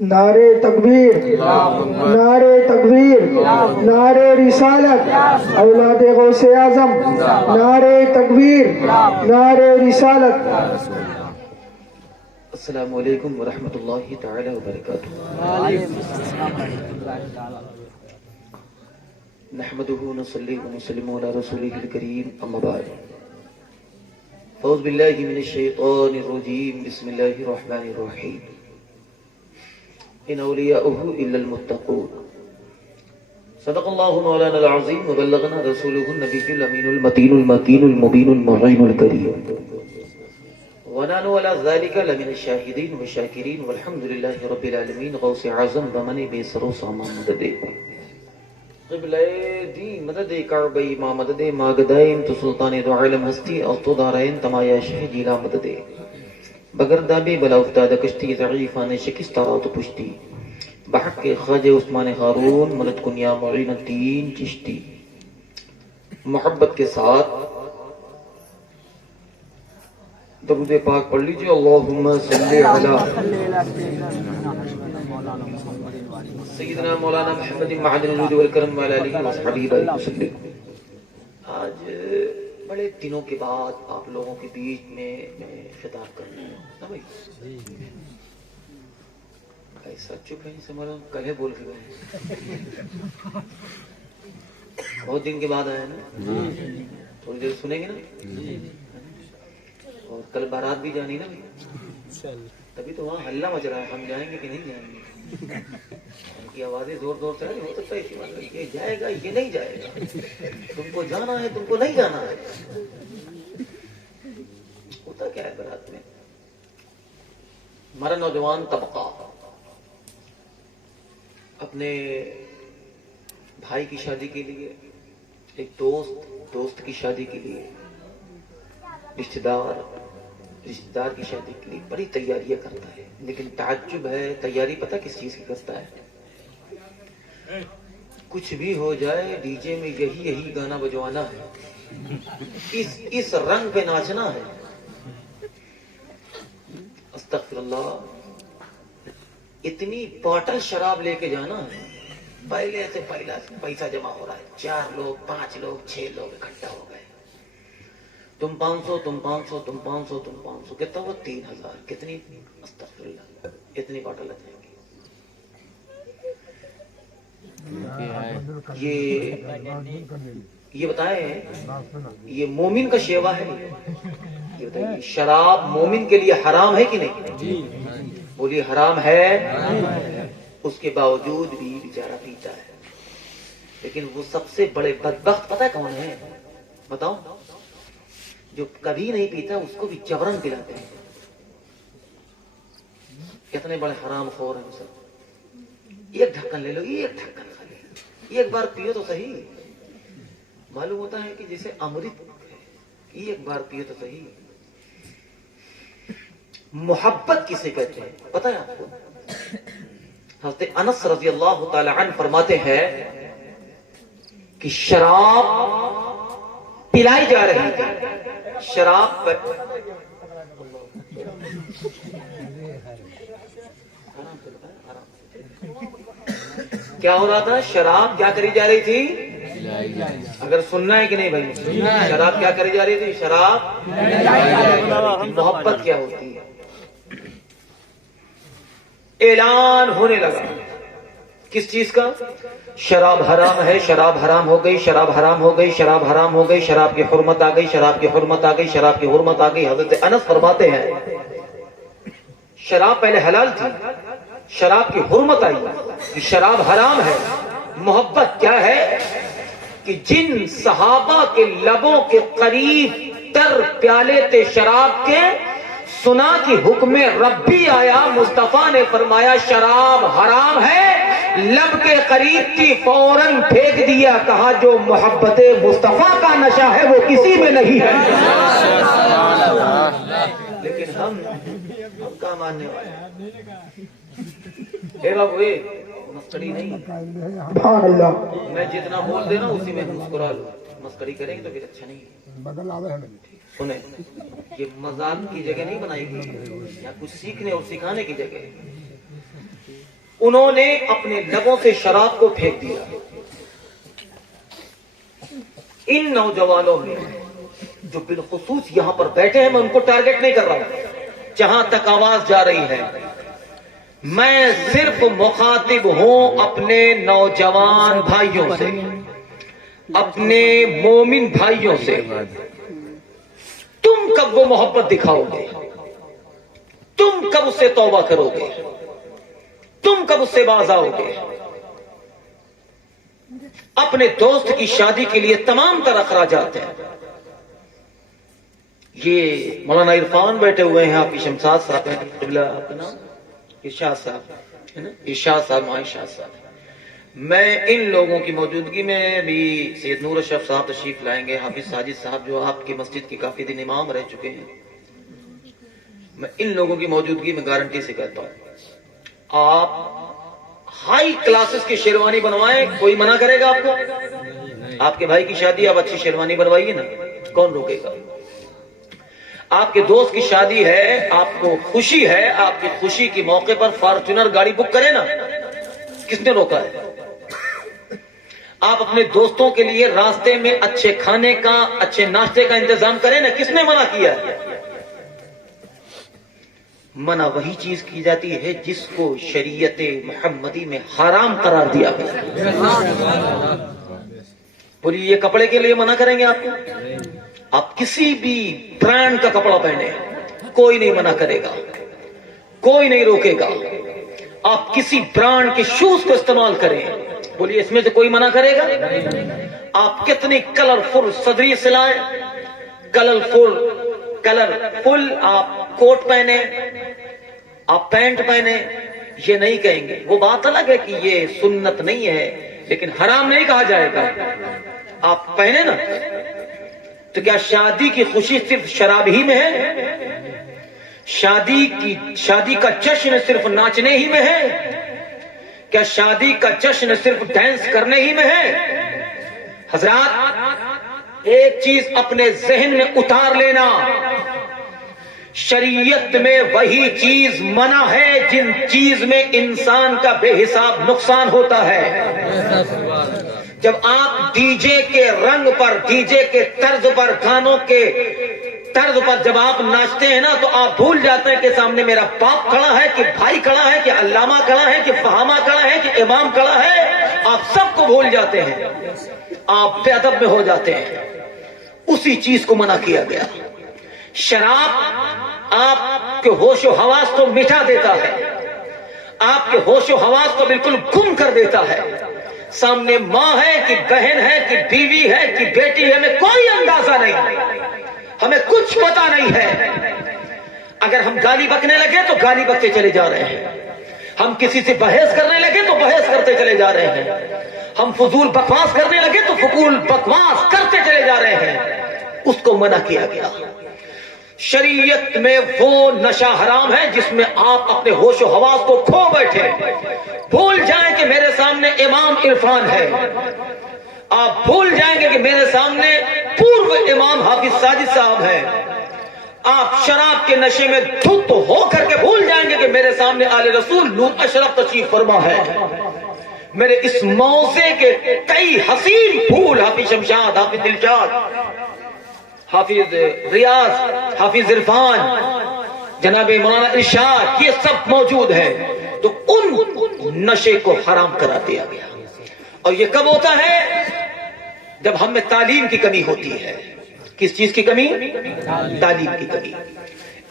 نعرے تکبیر، نعرے تکبیر، نعرے رسالت، اولاد غوث اعظم، نعرے تکبیر، نعرے رسالت۔ السلام علیکم ورحمۃ اللہ تعالی وبرکاتہ۔ نحمده ونصلي ونسلم على رسوله الكريم، اما بعد، اعوذ باللہ من الشیطان الرجیم، بسم اللہ الرحمن الرحیم۔ ان اولیاؤه الا المتقون، صدق اللہ مولانا العظیم وبلغنا رسوله النبی الامین المتین المکین المبین المعین الکریم، ونحن على ذلك لمن الشاہدین والشاکرین والحمد للہ رب العالمین۔ غوث اعظم بمن بے سر و سامان مدد قبلہ دی مدد کعبہ ما مدد ما گدائم تو سلطان دو عالم ہستی اور تو دارین تمایا شہ جیلا مدد بگردابی بلا افتاد کشتی ضعیفان شکست رات پشتی بحق خواجہ عثمان ہارون ملت کنیا معین الدین چشتی۔ محبت کے ساتھ درود پاک پڑھ لیجیے۔ اللہم صلی علی سیدنا مولانا محمد معدن الجود والکرم وعلی آلہ وصحبہ وسلم۔ آج بڑے دنوں کے بعد آپ لوگوں کے بیچ میں خطاب کر رہا ہوں نا بھائی؟ ایسا چپ ہے جیسے مولانا کل ہے بول کے گئے، بہت دن کے بعد آیا نا، تھوڑی دیر سنیں گے نا، اور کل بارات بھی جانی نا بھائی، تبھی تو وہاں ہلہ مچ رہا ہے، ہم جائیں گے کہ نہیں جائیں گے، ان کی آوازیں زور زور سے ہو سکتا ہے یہ جائے گا یہ نہیں جائے گا، تم کو جانا ہے تم کو نہیں جانا ہے۔ ہوتا کیا ہے بارات میں؟ ہمارا نوجوان طبقہ اپنے بھائی کی شادی کے لیے، ایک دوست کی شادی کے لیے، رشتہ دار کی شادی کے لیے بڑی تیاریاں کرتا ہے، لیکن تعجب ہے تیاری پتہ کس چیز کی کرتا ہے؟ کچھ بھی ہو جائے ڈی جے میں یہی گانا بجوانا ہے، اس رنگ پہ ناچنا ہے۔ استغفر اللہ، اتنی بوتل شراب لے کے جانا ہے، پہلے سے پہلا پیسہ جمع ہو رہا ہے، 4 لوگ 5 لوگ 6 لوگ اکٹھا ہو گئے، تم 500 تم 500 تم 500 تم 500، کتنا ہوا 3000، کتنی؟ استغفر اللہ، اتنی بوتل جائیں گی۔ یہ بتائیں، یہ مومن کا شیوا ہے؟ یہ بتائیے، شراب مومن کے لیے حرام ہے کہ نہیں؟ بولیے حرام ہے، اس کے باوجود بھی بیچارہ پیتا ہے۔ لیکن وہ سب سے بڑے بدبخت پتہ کون ہے؟ بتاؤ؟ جو کبھی نہیں پیتا اس کو بھی جبرن پلاتے ہیں۔ کتنے بڑے حرام خور ہیں سب۔ ایک ڈھکن لے لو، ایک ڈھکن کھا لے، ایک بار پیو تو صحیح، معلوم ہوتا ہے کہ جیسے امرت ہے، ایک بار پیو تو صحیح۔ محبت کسے کہتے ہیں پتہ ہے آپ کو؟ حضرت انس رضی اللہ تعالی عنہ فرماتے ہیں کہ شراب پلائی جا رہی تھی، شراب کیا ہو رہا تھا؟ شراب کیا کری جا رہی تھی؟ اگر سننا ہے کہ نہیں بھائی؟ شراب کیا کری جا رہی تھی؟ شراب محبت کیا ہوتی ہے؟ اعلان ہونے لگا کس چیز کا؟ شراب حرام ہے، شراب حرام ہو گئی، شراب حرام ہو گئی، شراب حرام ہو گئی، شراب کی حرمت آ گئی، شراب کی حرمت آ گئی، شراب کی حرمت آ گئی۔ حضرت انس فرماتے ہیں شراب پہلے حلال تھی، شراب کی حرمت آئی کہ شراب حرام ہے۔ محبت کیا ہے کہ جن صحابہ کے لبوں کے قریب تر پیالے تھے شراب کے، سنا کہ حکم ربی آیا، مصطفیٰ نے فرمایا شراب حرام ہے، لب کے قریب تھی فوراً پھینک دیا، کہا جو محبت مصطفیٰ کا نشہ ہے وہ کسی میں نہیں ہے۔ لیکن ہم کا ماننے والے اے بابو مسکری نہیں، سبحان اللہ، میں جتنا بول دے نا اسی میں مسکرا لو، مسکری کریں گے تو پھر اچھا نہیں ہے۔ سنیں، یہ مذاق کی جگہ نہیں بنائی گئی، یا کچھ سیکھنے اور سکھانے کی جگہ ہے۔ انہوں نے اپنے لبوں سے شراب کو پھینک دیا. ان نوجوانوں میں جو بالخصوص یہاں پر بیٹھے ہیں، میں ان کو ٹارگٹ نہیں کر رہا ہوں، جہاں تک آواز جا رہی ہے، میں صرف مخاطب ہوں اپنے نوجوان بھائیوں سے، اپنے مومن بھائیوں سے. تم کب وہ محبت دکھاؤ گے؟ تم کب اس سے توبہ کرو گے؟ تم کب اس سے باز آؤ گے؟ اپنے دوست کی شادی کے لیے تمام طرح اخراجات ہیں. یہ مولانا عرفان بیٹھے ہوئے ہیں، آپ کی شمشاد صاحب ہیں، آپ کا نام ارشاد صاحب ہے نا، ارشاد صاحب، ارشاد صاحب. میں ان لوگوں کی موجودگی میں بھی سید نور اشرف صاحب تشریف لائیں گے، حافظ ساجد صاحب جو آپ کی مسجد کے کافی دن امام رہ چکے ہیں. میں ان لوگوں کی موجودگی میں گارنٹی سے کہتا ہوں، آپ ہائی کلاسز کی شیروانی بنوائیں، کوئی منع کرے گا آپ کو؟ آپ کے بھائی کی شادی، آپ اچھی شیروانی بنوائیے نا، کون روکے گا؟ آپ کے دوست کی شادی ہے، آپ کو خوشی ہے، آپ کی خوشی کے موقع پر فارچونر گاڑی بک کرے نا، کس نے روکا ہے؟ آپ اپنے دوستوں کے لیے راستے میں اچھے کھانے کا، اچھے ناشتے کا انتظام کریں نا، کس نے منع کیا ہے؟ منع وہی چیز کی جاتی ہے جس کو شریعت محمدی میں حرام قرار دیا گیا. بولیے یہ کپڑے کے لیے منع کریں گے آپ کو؟ آپ کسی بھی برانڈ کا کپڑا پہنے، کوئی نہیں منع کرے گا، کوئی نہیں روکے گا. آپ کسی برانڈ کے شوز کو استعمال کریں، بولیے اس میں سے کوئی منع کرے گا؟ آپ کتنی کلرفل صدری سلائیں، کلرفل آپ کوٹ پہنے، آپ پینٹ پہنے، یہ نہیں کہیں گے. وہ بات الگ ہے کہ یہ سنت نہیں ہے، لیکن حرام نہیں کہا جائے گا. آپ پہنے نا، تو کیا شادی کی خوشی صرف شراب ہی میں ہے؟ شادی کا جشن صرف ناچنے ہی میں ہے؟ کیا شادی کا جشن صرف ڈانس کرنے ہی میں ہے؟ حضرات، ایک چیز اپنے ذہن میں اتار لینا، شریعت میں وہی چیز منع ہے جن چیز میں انسان کا بے حساب نقصان ہوتا ہے. جب آپ ڈی جے کے رنگ پر، ڈی جے کے طرز پر، گانوں کے طرز پر جب آپ ناچتے ہیں نا، تو آپ بھول جاتے ہیں کہ سامنے میرا باپ کھڑا ہے، کہ بھائی کھڑا ہے، کہ علامہ کھڑا ہے، کہ فہامہ کھڑا ہے، کہ امام کھڑا ہے. آپ سب کو بھول جاتے ہیں، آپ بے ادب میں ہو جاتے ہیں. اسی چیز کو منع کیا گیا. شراب آپ کے ہوش و حواس کو مٹا دیتا ہے، آپ کے ہوش و حواس کو بالکل گم کر دیتا ہے. سامنے ماں ہے کہ بہن ہے کہ بیوی ہے کہ بیٹی ہے، ہمیں کوئی اندازہ نہیں، ہمیں کچھ پتا نہیں ہے. اگر ہم گالی بکنے لگے تو گالی بکتے چلے جا رہے ہیں، ہم کسی سے بحث کرنے لگے تو بحث کرتے چلے جا رہے ہیں، ہم فضول بکواس کرنے لگے تو فضول بکواس کرتے چلے جا رہے ہیں. اس کو منع کیا گیا. شریعت میں وہ نشہ حرام ہے جس میں آپ اپنے ہوش و حواس کو کھو بیٹھے، بھول جائیں کہ میرے سامنے امام عرفان ہے، آپ بھول جائیں گے کہ میرے سامنے پورو امام حافظ ساجد صاحب ہیں. آپ شراب کے نشے میں دھت ہو کر کے بھول جائیں گے کہ میرے سامنے آل رسول نور اشرف تشریف فرما ہے. میرے اس موضع کے کئی حسین پھول، حافظ شمشاد، حافظ دلشاد، حافظ ریاض، حافظ عرفان، جناب مولانا ارشاد، یہ سب موجود ہیں. تو ان نشے کو حرام کرا دیا گیا. اور یہ کب ہوتا ہے؟ جب ہم میں تعلیم کی کمی ہوتی ہے. کس چیز کی کمی؟ تعلیم کی کمی،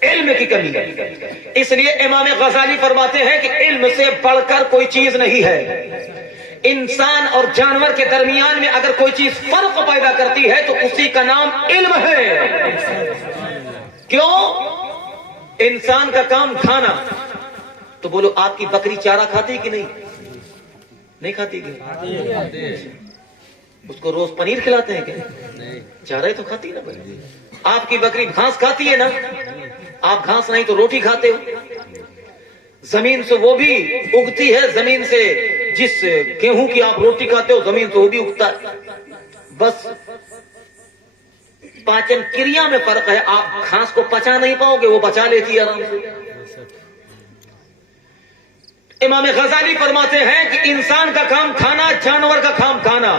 علم کی کمی. اس لیے امام غزالی فرماتے ہیں کہ علم سے بڑھ کر کوئی چیز نہیں ہے. انسان اور جانور کے درمیان میں اگر کوئی چیز فرق پیدا کرتی ہے تو اسی کا نام علم ہے. کیوں؟ انسان کا کام کھانا، تو بولو آپ کی بکری چارہ کھاتی کہ نہیں کھاتی؟ اس کو روز پنیر کھلاتے ہیں کیا؟ چارہ تو کھاتی نا بھائی. آپ کی بکری گھاس کھاتی ہے نا؟ آپ گھاس نہیں تو روٹی کھاتے ہو. زمین سے وہ بھی اگتی ہے، زمین سے جس گیہوں کی آپ روٹی کھاتے ہو زمین سے وہ بھی اگتا ہے. بس پاچن کریا میں فرق ہے. آپ گھاس کو پچا نہیں پاؤ گے، وہ پچا لیتی ہے آرام سے. امام غزالی فرماتے ہیں کہ انسان کا کام کھانا، جانور کا کام کھانا.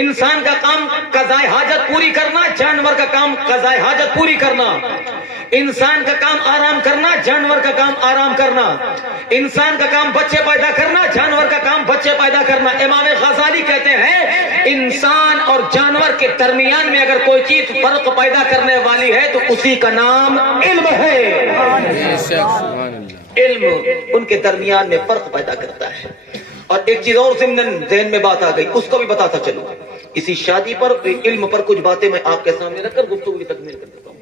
انسان کا کام قضائے حاجت پوری کرنا، جانور کا کام قضائے حاجت پوری کرنا. انسان کا کام آرام کرنا، جانور کا کام آرام کرنا. انسان کا کام بچے پیدا کرنا، جانور کا کام بچے پیدا کرنا. امام غزالی کہتے ہیں انسان اور جانور کے درمیان میں اگر کوئی چیز فرق پیدا کرنے والی ہے تو اسی کا نام علم ہے. علم ان کے درمیان میں فرق پیدا کرتا ہے. اور ایک چیز اور ذہن میں بات آ گئی، اس کو بھی بتاتا چلوں. اسی شادی پر علم پر کچھ باتیں میں آپ کے سامنے رکھ کر گفتگو کی تکمیل کر دیتا ہوں.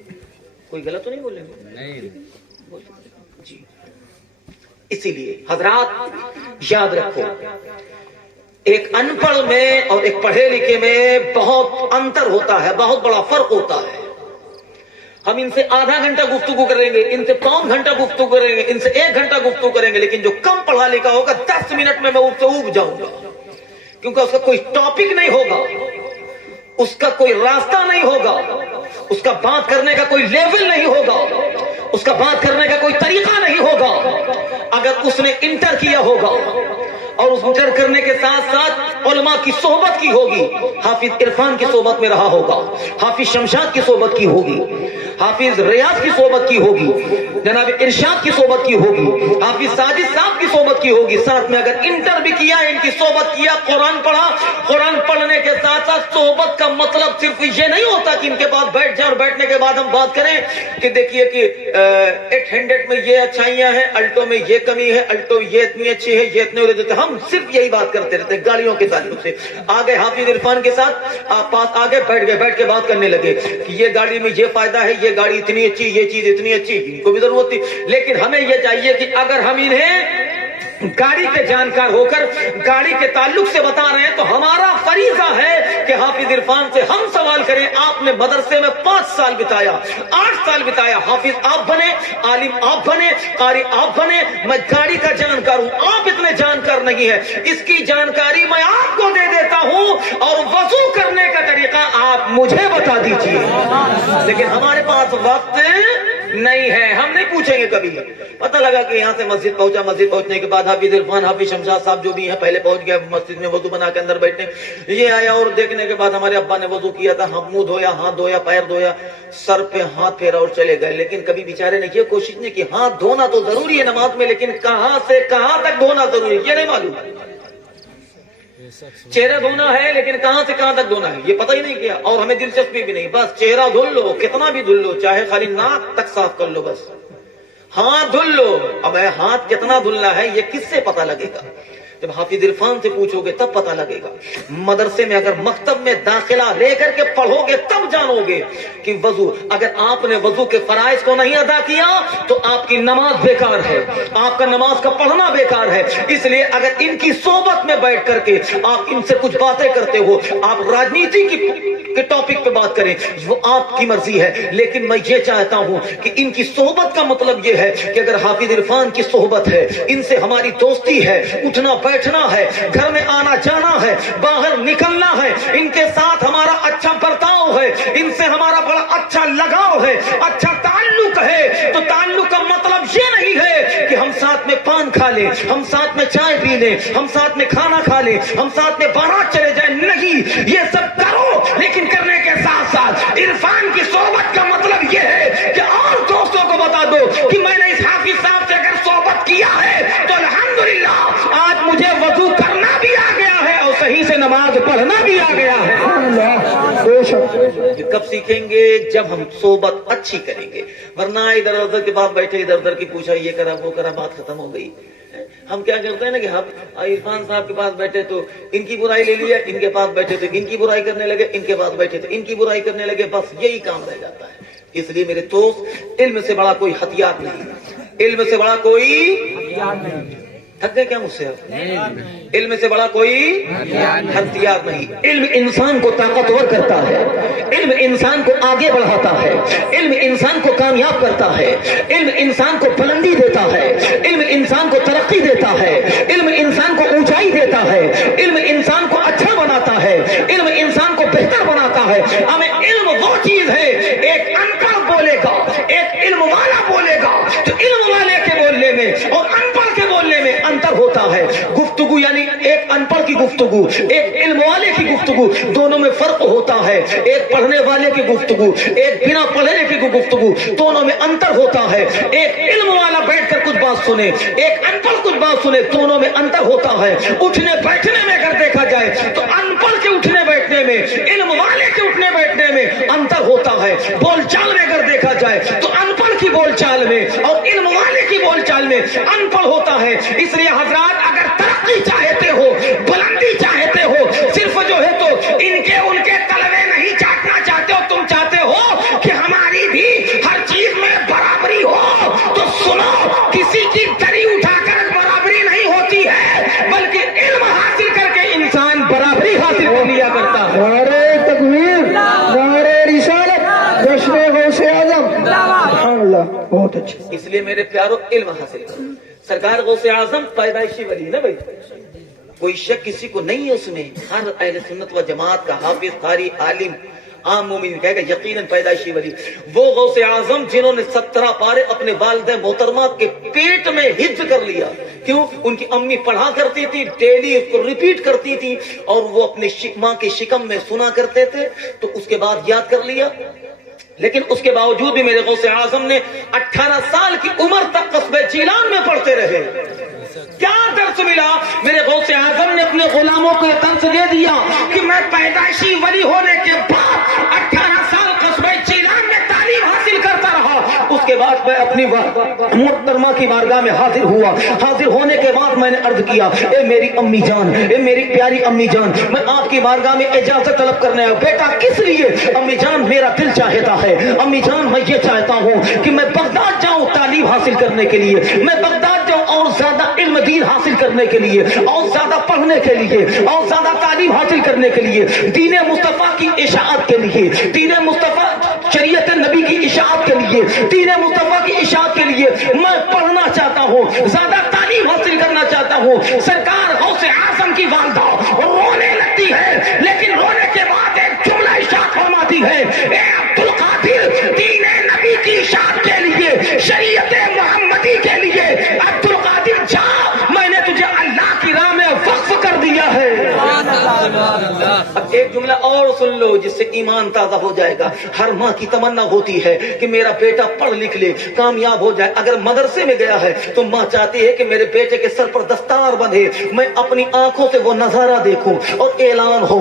کوئی غلط تو نہیں بولے؟ نہیں جی. اسی لیے حضرات یاد رکھو، ایک ان پڑھ میں اور ایک پڑھے لکھے میں بہت انتر ہوتا ہے، بہت بڑا فرق ہوتا ہے. ہم ان سے آدھا گھنٹہ گفتگو کریں گے، ان سے پون گھنٹہ گفتگو کریں گے، ان سے 1 گھنٹہ گفتگو کریں گے، لیکن جو کم پڑھا لکھا ہوگا 10 منٹ میں اس سے اوب جاؤں گا، کیونکہ اس کا کوئی ٹاپک نہیں ہوگا، اس کا کوئی راستہ نہیں ہوگا، اس کا بات کرنے کا کوئی لیول نہیں ہوگا، اس کا بات کرنے کا کوئی طریقہ نہیں ہوگا. اگر اس نے انٹر کیا ہوگا اور اس انٹر کرنے کے ساتھ ساتھ علماء کی صحبت کی ہوگی، حافظ عرفان کی صحبت میں رہا ہوگا، حافظ شمشاد کی صحبت کی ہوگی، حافظ ریاض کی صحبت کی ہوگی، جناب ارشاد کی صحبت کی ہوگی، حافظ ساجد صاحب کی صحبت کی ہوگی، ساتھ میں اگر انٹر بھی کیا، ان کی صحبت کیا، قرآن پڑھا. قرآن پڑھنے کے ساتھ ساتھ صحبت کا مطلب صرف یہ نہیں ہوتا کہ ان کے پاس بیٹھ جائیں اور بیٹھنے کے بعد ہم بات کریں کہ دیکھیے کہ 800 میں یہ اچھائیاں ہیں، الٹو میں یہ کمی ہے، الٹو یہ اتنی اچھی ہے، یہ اتنے ہوتے. ہم صرف یہی بات کرتے رہتے ہیں گاڑیوں کے تعلق سے. آگے حافظ عرفان کے ساتھ آپ پاس آگے بیٹھ کے بات کرنے لگے کہ یہ گاڑی میں یہ فائدہ ہے، یہ گاڑی اتنی اچھی، یہ چیز اتنی اچھی، ان کو بھی ضرورت تھی. لیکن ہمیں یہ چاہیے کہ اگر ہم انہیں گاڑی کے جانکار ہو کر گاڑی کے تعلق سے بتا رہے ہیں تو ہمارا فریضہ ہے کہ حافظ عرفان سے ہم سوال کریں. آپ نے مدرسے میں 5 سال بتایا، 8 سال بتایا، حافظ آپ بنے، عالم آپ بنے، قاری آپ بنے، میں گاڑی کا جانکار ہوں، آپ اتنے جانکار نہیں ہے. اس کی جانکاری میں آپ کو دے دیتا ہوں اور وضو کرنے کا طریقہ آپ مجھے بتا دیجیے. لیکن ہمارے پاس وقت نہیں ہے، ہم نہیں پوچھیں گے کبھی. پتہ لگا کہ یہاں سے مسجد پہنچا، مسجد پہنچنے کے بعد حافظ عرفان، حافظ شمشاد صاحب جو بھی ہیں پہلے پہنچ گیا مسجد میں وضو بنا کے اندر بیٹھنے. یہ آیا اور دیکھنے کے بعد ہمارے ابا نے وضو کیا تھا، ہم منہ دھویا، ہاتھ دھویا، پیر دھویا، سر پہ ہاتھ پھیرا اور چلے گئے. لیکن کبھی بیچارے نے یہ کوشش نہیں کی ہاتھ دھونا تو ضروری ہے نماز میں، لیکن کہاں سے کہاں تک دھونا ضروری ہے یہ نہیں معلوم. چہرہ دھونا ہے لیکن کہاں سے کہاں تک دھونا ہے یہ پتہ ہی نہیں کیا، اور ہمیں دلچسپی بھی نہیں. بس چہرہ دھل لو، کتنا بھی دھل لو، چاہے خالی ناک تک صاف کر لو، بس ہاتھ دھل لو. اب ہاتھ کتنا دھلنا ہے یہ کس سے پتہ لگے گا؟ جب حافظ عرفان سے پوچھو گے تب پتہ لگے گا. مدرسے میں اگر مکتب میں داخلہ لے کر کے پڑھو گے تب جانو گے کہ وضو، اگر آپ نے وضو کے فرائض کو نہیں ادا کیا تو آپ کی نماز بیکار ہے، آپ کا نماز کا پڑھنا بیکار ہے. اس لیے اگر ان کی صحبت میں بیٹھ کر کے آپ ان سے کچھ باتیں کرتے ہو، آپ راجنیتی کے ٹاپک پہ بات کریں، وہ آپ کی مرضی ہے. لیکن میں یہ چاہتا ہوں کہ ان کی صحبت کا مطلب یہ ہے کہ اگر حافظ عرفان کی صحبت ہے، ان سے ہماری دوستی ہے، اٹھنا بیٹھنا ہے، گھر میں آنا جانا ہے، باہر نکلنا ہے، ان کے ساتھ ہمارا اچھا برتاؤ ہے، ان سے ہمارا بڑا اچھا لگاؤ ہے، اچھا تعلق ہے، تو تعلق کا مطلب یہ نہیں ہے کہ ہم ساتھ میں پان کھا لیں، ہم ساتھ میں چائے پی لیں، ہم ساتھ میں کھانا کھا لیں، ہم ساتھ میں بارات چلے جائیں. نہیں، یہ سب کرو، لیکن کرنے کے ساتھ ساتھ عرفان کی صحبت کا مطلب یہ ہے کہ اور دوستوں کو بتا دو کہ میں نے اس حافظ صاحب سے اگر صحبت کیا ہے تو الحمدللہ آج مجھے وضو کرنا بھی آ گیا ہے اور صحیح سے نماز پڑھنا بھی آ گیا ہے. کب سیکھیں گے؟ جب ہم صحبت اچھی کریں گے. ورنہ ادھر ادھر کے بعد بیٹھے، ادھر ادھر کی پوچھا، یہ کرا وہ کرا، بات ختم ہو گئی. ہم کیا کرتے ہیں نا کہ ہم عرفان صاحب کے پاس بیٹھے تو ان کی برائی لے لیا، ان کے پاس بیٹھے تو ان کی برائی کرنے لگے، ان کے پاس بیٹھے تو ان کی برائی کرنے لگے. بس یہی کام رہ جاتا ہے. اس لیے میرے دوست، علم سے بڑا کوئی ہتھیار نہیں، علم سے بڑا کوئی ہتھیار نہیں. تھک گئے کیا مجھ سے آپ؟ علم سے بڑا کوئی ہتھیار نہیں. علم انسان کو طاقتور کرتا ہے، علم انسان کو آگے بڑھاتا ہے، علم انسان کو کامیاب کرتا ہے، علم انسان کو بلندی دیتا ہے، علم انسان کو ترقی دیتا ہے، علم انسان کو اونچائی دیتا ہے، علم انسان کو اچھا بناتا ہے، علم انسان کو بہتر بناتا ہے. ہمیں علم وہ چیز ہے، ایک ان پڑھ بولے گا، ایک علم والا بولے گا، تو علم والے کے بولنے میں اور ان پڑھ کے بولنے میں انتر گفتگو، ایک علم والے کی گفتگو، دونوں میں فرق ہوتا ہے. ایک پڑھنے والے کی گفتگو، ایک بنا پڑھنے کی گفتگو، دونوں میں انتر ہوتا ہے. ایک علم والا بیٹھ کر کچھ بات سنے، ایک ان پڑھ کچھ بات سنے، دونوں میں انتر ہوتا ہے. اٹھنے بیٹھنے میں اگر دیکھا جائے تو ان پڑھ کے اٹھنے بیٹھنے میں، علم والے کے اٹھنے بیٹھنے میں انتر ہوتا ہے. بول چال میں اگر دیکھا جائے تو ان پڑھ کی بول چال میں اور علم والے کی بول چال میں ان پڑھ ہوتا ہے. اس لیے حضرات اگر ترقی چاہتے ہو، بلندی چاہتے ہو، صرف جو ہے تو ان کے تلوے نہیں چاٹنا چاہتے ہو، تم چاہتے ہو کہ ہماری بھی ہر چیز میں برابری ہو، تو سنو، کسی کی دری اٹھا کر برابری نہیں ہوتی ہے، بلکہ علم حاصل کر کے انسان برابری حاصل کر لیا کرتا ہے. نعرے تکبیر، نعرے رسالت، جشن غوث اعظم. سبحان اللہ، بہت اچھا. اس لیے میرے پیارو علم حاصل کرو. سرکار غوث اعظم پیدائشی ولی نا بھائی، کوئی شک کسی کو نہیں ہے اس میں. ہر اہل سنت و جماعت کا حافظ، قاری، عالم، عام مومن کہے گا یقیناً پیدائشی ولی. وہ غوث اعظم جنہوں نے 17 پارے اپنے والدہ محترمہ کے پیٹ میں حفظ کر لیا. کیوں؟ ان کی امی پڑھا کرتی تھی، ڈیلی اس کو ریپیٹ کرتی تھی، اور وہ اپنے ماں کے شکم میں سنا کرتے تھے، تو اس کے بعد یاد کر لیا. لیکن اس کے باوجود بھی میرے غوث اعظم نے 18 سال کی عمر تک قصبہ جیلان میں پڑھتے رہے. کیا درس ملا؟ میرے غوث اعظم نے اپنے غلاموں کو یہ درس دے دیا کہ میں پیدائشی ولی ہونے کے بعد 18 سال قصبہ جیلان میں تعلیم حاصل کرتا رہا. اس کے بعد میں اپنی محترمہ کی بارگاہ میں حاضر ہوا. حاضر ہونے کے بعد میں نے عرض کیا، اے میری امی جان، اے میری پیاری امی جان، میں آپ کی بارگاہ میں اجازت طلب کرنے آیا. بیٹا کس لیے؟ امی جان میرا دل چاہتا ہے، امی جان میں یہ چاہتا ہوں کہ میں بغداد جاؤں تعلیم حاصل کرنے کے لیے، میں بغداد جاؤں اور زیادہ علم دین حاصل کرنے کے لیے، اور زیادہ پڑھنے کے لیے، اور زیادہ تعلیم حاصل کرنے کے لیے، دین مصطفیٰ کی اشاعت کے لیے، دین مصطفیٰ شریعت نبی کی اشاعت کے لیے، دین مصطفیٰ کی اشاعت کے لیے میں پڑھنا چاہتا ہوں، زیادہ تعلیم حاصل کرنا چاہتا ہوں. سرکار غوث اعظم کی والدہ رونے لگتی ہے، لیکن رونے کے بعد ایک جملہ ارشاد فرماتی ہے، اے عبد القادر، دین نبی کی اشاعت کے لیے، شریعت محمدی کے لیے عبد القادر جا، میں نے تجھے اللہ کی راہ میں وقف کر دیا ہے. اب ایک جملہ اور سن لو جس سے ایمان تازہ ہو جائے گا. ہر ماں کی تمنا ہوتی ہے کہ میرا بیٹا پڑھ لکھ لے، کامیاب ہو جائے. اگر مدرسے میں گیا ہے تو ماں چاہتی ہے کہ میرے بیٹے کے سر پر دستار بندھے، میں اپنی آنکھوں سے وہ نظارہ دیکھوں اور اعلان ہو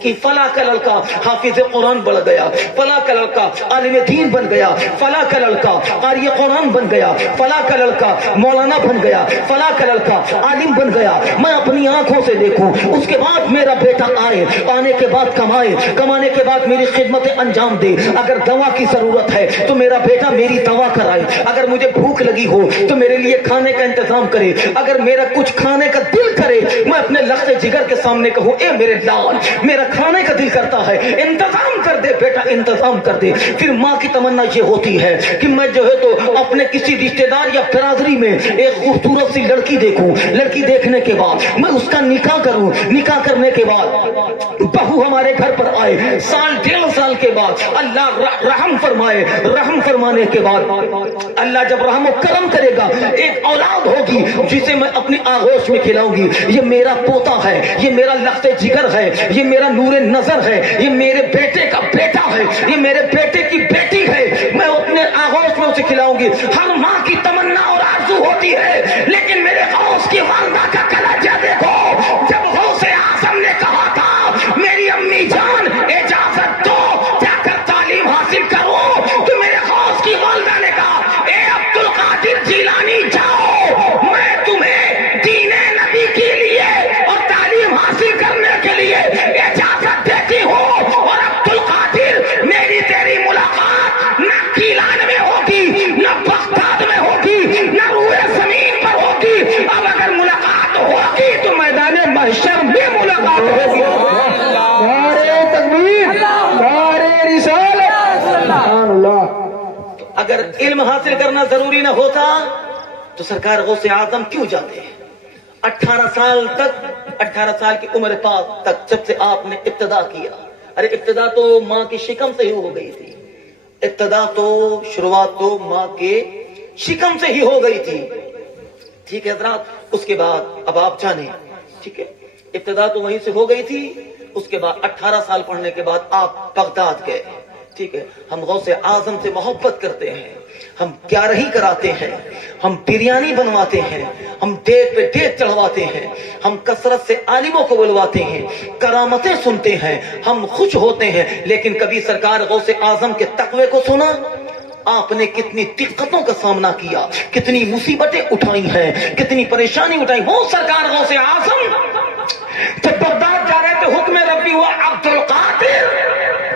کہ فلاں کا لڑکا حافظ قرآن بن گیا، فلاں کا لڑکا عالم دین بن گیا، فلاں کا لڑکا قاری قرآن بن گیا، فلاں کا لڑکا مولانا بن گیا، فلاں کا لڑکا عالم بن گیا. میں اپنی آنکھوں سے دیکھوں. اس کے بعد میرا بیٹا آئے، آنے کے بعد کمائے، کمانے کے بعد میری خدمت انجام دے. اگر دوا کی ضرورت ہے تو میرا بیٹا میری دوا کرائے. اگر مجھے بھوک لگی ہو تو میرے لیے کھانے کا انتظام کرے. اگر میرا کچھ کھانے کا دل کرے، میں اپنے لخت جگر کے سامنے کہوں، اے میرے لال، میرا کھانے کا دل کرتا ہے، انتظام کر دے بیٹا، انتظام کر دے. پھر ماں کی تمنا یہ ہوتی ہے کہ میں جو ہے تو اپنے کسی رشتے دار یا برادری میں ایک خوبصورت سی لڑکی دیکھوں. لڑکی دیکھنے کے بعد میں اس کا نکاح کروں. نکاح کرنے کے بعد بہو ہمارے گھر پر آئے. سال 1.5 سال کے بعد اللہ رحم فرمائے. رحم فرمانے کے بعد اللہ جب رحم و کرم کرے گا، ایک اولاد ہوگی جسے میں اپنی آغوش میں کھلاؤں گی. یہ میرا پوتا ہے، یہ میرا لخت جگر ہے، یہ میرا نور نظر ہے، یہ میرے بیٹے کا بیٹا ہے، یہ میرے بیٹے کی بیٹی ہے. میں اپنے آغوش میں اسے کھلاؤں گی. ہر ماں کی تمنا اور آرزو ہوتی ہے، لیکن میرے غوث کی والدہ کا کلیجہ دیکھو. جب غوث اعظم نے کہا تھا میری امی جان اجازت دو جا کر تعلیم حاصل کروں، تو میرے غوث کی والدہ نے کہا، اے عبد القادر جیلانی جاؤ، میں تمہیں دین نبی کے لیے اور تعلیم حاصل کرنے کے لیے اجازت دیتی ہوں. اور عبد القادر، میری تیری ملاقات نہ کیلان میں ہوگی، نہ بغداد میں ہوگی، نہ روئے زمین پر ہوگی. اب اگر ملاقات ہوگی تو میدان محشر میں ملاقات ہوگی. نعرے تکبیر، نعرے رسالت. سبحان اللہ. اگر علم حاصل کرنا ضروری نہ ہوتا تو سرکار غوث اعظم کیوں جاتے ہیں؟ 18 سال تک، 18 سال کی عمر پاک تک جب سے آپ نے ابتدا کیا. ارے ابتدا تو ماں کی شکم سے ہی ہو گئی تھی. ابتدا تو، شروعات تو ماں کے شکم سے ہی ہو گئی تھی. ٹھیک ہے حضرات. اس کے بعد اب آپ جانے، ٹھیک ہے، ابتدا تو وہیں سے ہو گئی تھی. اس کے بعد 18 سال پڑھنے کے بعد آپ بغداد گئے. ٹھیک ہے, ہم غوث اعظم سے محبت کرتے ہیں, ہم کیا رہی کراتے ہیں, ہم بریانی بنواتے ہیں, ہم دیگ پہ دیگ چڑھواتے ہیں, ہم کثرت سے عالموں کو بلواتے ہیں, کرامتیں سنتے ہیں, ہم خوش ہوتے ہیں. لیکن کبھی سرکار غوث اعظم کے تقوی کو سنا؟ آپ نے کتنی دقتوں کا سامنا کیا, کتنی مصیبتیں اٹھائی ہیں, کتنی پریشانی اٹھائی. وہ سرکار غوث اعظم جب بغداد جا رہے تھے, حکم ربی ہوا عبد القادر.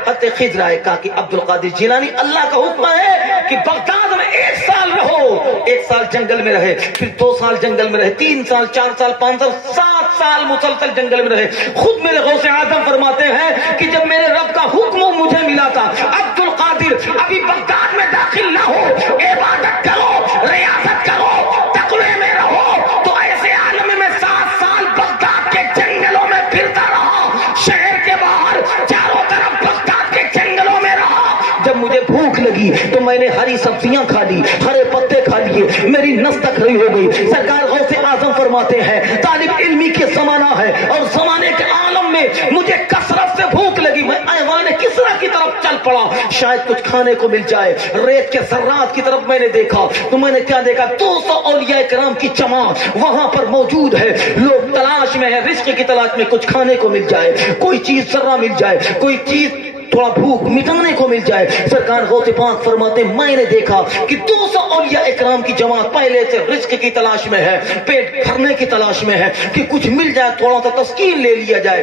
حضرت خضر آئے, کہا کہ عبد القادر جیلانی, اللہ کا حکم ہے کہ بغداد میں 1 سال رہو. 1 سال جنگل میں رہے, پھر 2 سال جنگل میں رہے, 3 سال, 4 سال, 5 سال, 7 سال مسلسل جنگل میں رہے. خود میرے غوث اعظم فرماتے ہیں کہ جب میرے رب کا حکم مجھے ملا تھا, عبد القادر ابھی بغداد میں داخل نہ ہو, عبادت کرو, ریاضت کرو, تقوی میں رہو, تو ایسے عالم میں 7 سال بغداد کے جنگلوں میں پھرتا رہا, شہر کے باہر چاروں طرف بغداد کے جنگلوں میں رہا. جب مجھے بھوک لگی تو میں نے ہری سبزیاں کھا لی, ہرے پتے کھا لیے, میری نس تک ہری ہو گئی. سرکار غوث اعظم فرماتے ہیں طالب علمی کے زمانہ ہے اور زمانے کے عالم میں مجھے کثرت سے بھوک لگی, میں ایوان کسرا کی طرف چل پڑا, شاید کچھ کھانے کو مل جائے. ریت کے ذرات کی طرف میں نے دیکھا تو میں نے کیا دیکھا, 200 اولیاء کرام کی جماعت وہاں پر موجود ہے. لوگ تلاش میں ہے, رزق کی تلاش میں, کچھ کھانے کو مل جائے, کوئی چیز ذرہ مل جائے, کوئی چیز تھوڑا بھوک مٹانے کو مل جائے. سرکار غوث پاک فرماتے میں نے دیکھا کہ 200 اولیاء اکرام کی جماعت پہلے سے رزق کی تلاش میں ہے, پیٹ بھرنے کی تلاش میں ہے کہ کچھ مل جائے, تھوڑا سا تسکین لے لیا جائے.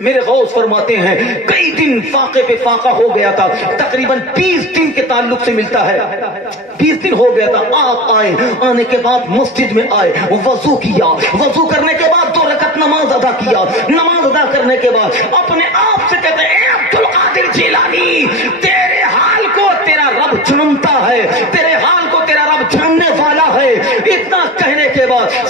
میرے غوث فرماتے ہیں کئی دن فاقے پہ فاقہ ہو گیا تھا, تقریباً 20 دن کے تعلق سے ملتا ہے, 20 دن ہو گیا تھا. آپ آئے, آنے کے بعد مسجد میں آئے, وضو کیا, وضو کرنے کے بعد 2 رکعت نماز ادا کیا, نماز ادا کرنے کے بعد اپنے آپ سے کہتے ہیں اے عبد القادر جیلانی, تیرے حال کو تیرا رب جانتا ہے, تیرے حال کو تیرا رب جاننے والا ہے. اتنا کہنے کے بعد